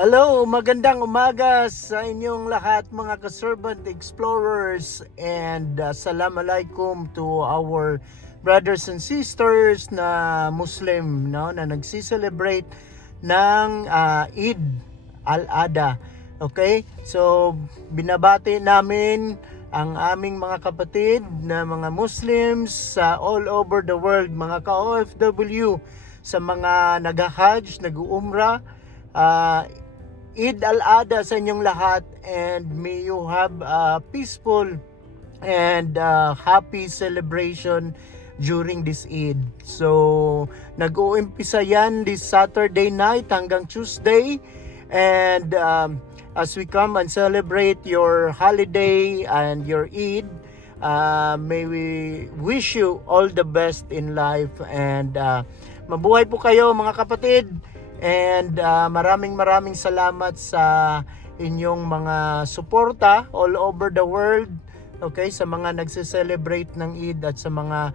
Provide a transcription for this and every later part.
Hello, magandang umaga sa inyong lahat mga ka-servant explorers, and assalamualaikum to our brothers and sisters na Muslim, no, na nagsi-celebrate ng Eid al-Adha. Okay? So binabati namin ang aming mga kapatid na mga Muslims sa all over the world, mga ka-OFW, sa mga nag-Hajj, nag-Umrah. Eid al-Adha sa inyong lahat, and may you have a peaceful and happy celebration during this Eid. So nag-uumpisa yan this Saturday night hanggang Tuesday, and as we come and celebrate your holiday and your Eid, may we wish you all the best in life, and mabuhay po kayo mga kapatid. And maraming salamat sa inyong mga suporta all over the world, okay, sa mga nagse-celebrate ng Eid at sa mga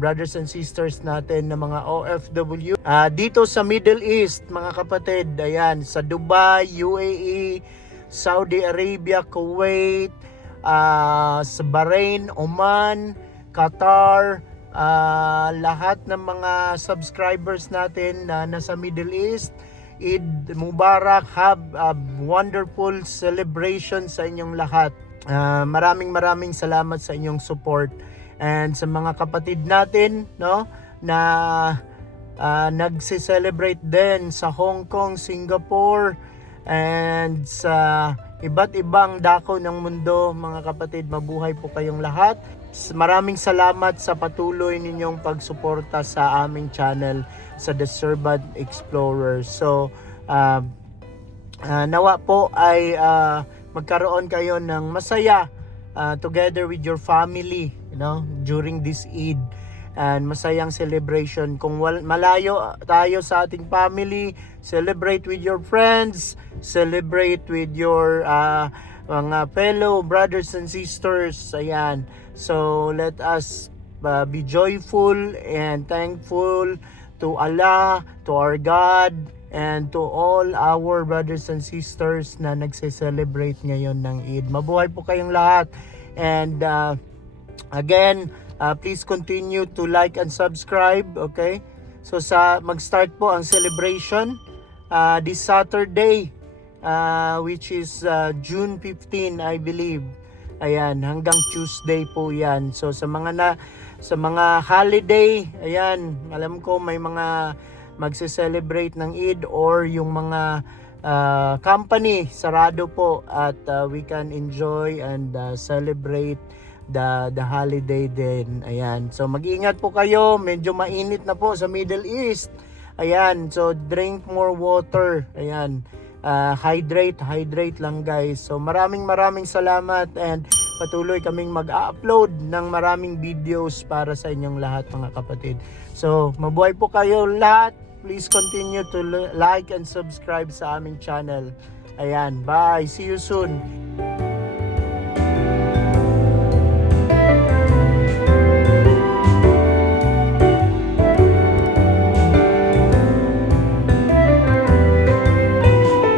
brothers and sisters natin na mga OFW dito sa Middle East, mga kapatid. Ayan, sa Dubai, UAE, Saudi Arabia, Kuwait, sa Bahrain, Oman, Qatar, lahat ng mga subscribers natin na nasa Middle East. Eid Mubarak, have a wonderful celebration sa inyong lahat. Maraming salamat sa inyong support, and sa mga kapatid natin, no, na nagse-celebrate din sa Hong Kong, Singapore, and sa iba't ibang dako ng mundo. Mga kapatid, mabuhay po kayong lahat. Maraming salamat sa patuloy ninyong pagsuporta sa aming channel sa The Servant Explorer. So nawa po ay magkaroon kayo ng masaya together with your family, you know, during this Eid, and masayang celebration. Kung malayo tayo sa ating family, celebrate with your friends, celebrate with your mga fellow brothers and sisters. Ayan. So let us be joyful and thankful to Allah, to our God, and to all our brothers and sisters na nagse-celebrate ngayon ng Eid. Mabuhay po kayong lahat. And again, please continue to like and subscribe, okay? So mag-start po ang celebration this Saturday, which is June 15, I believe. Ayan, hanggang Tuesday po 'yan. So sa mga holiday, ayan, alam ko may mga magse-celebrate ng Eid, or yung mga company sarado po, at we can enjoy and celebrate the holiday din. Ayan. So mag-ingat po kayo, medyo mainit na po sa Middle East. Ayan, so drink more water. Ayan. Hydrate lang guys. So maraming salamat, and patuloy kaming mag-upload ng maraming videos para sa inyong lahat mga kapatid. So mabuhay po kayo lahat. Please continue to like and subscribe sa aming channel. Ayan, bye. See you soon.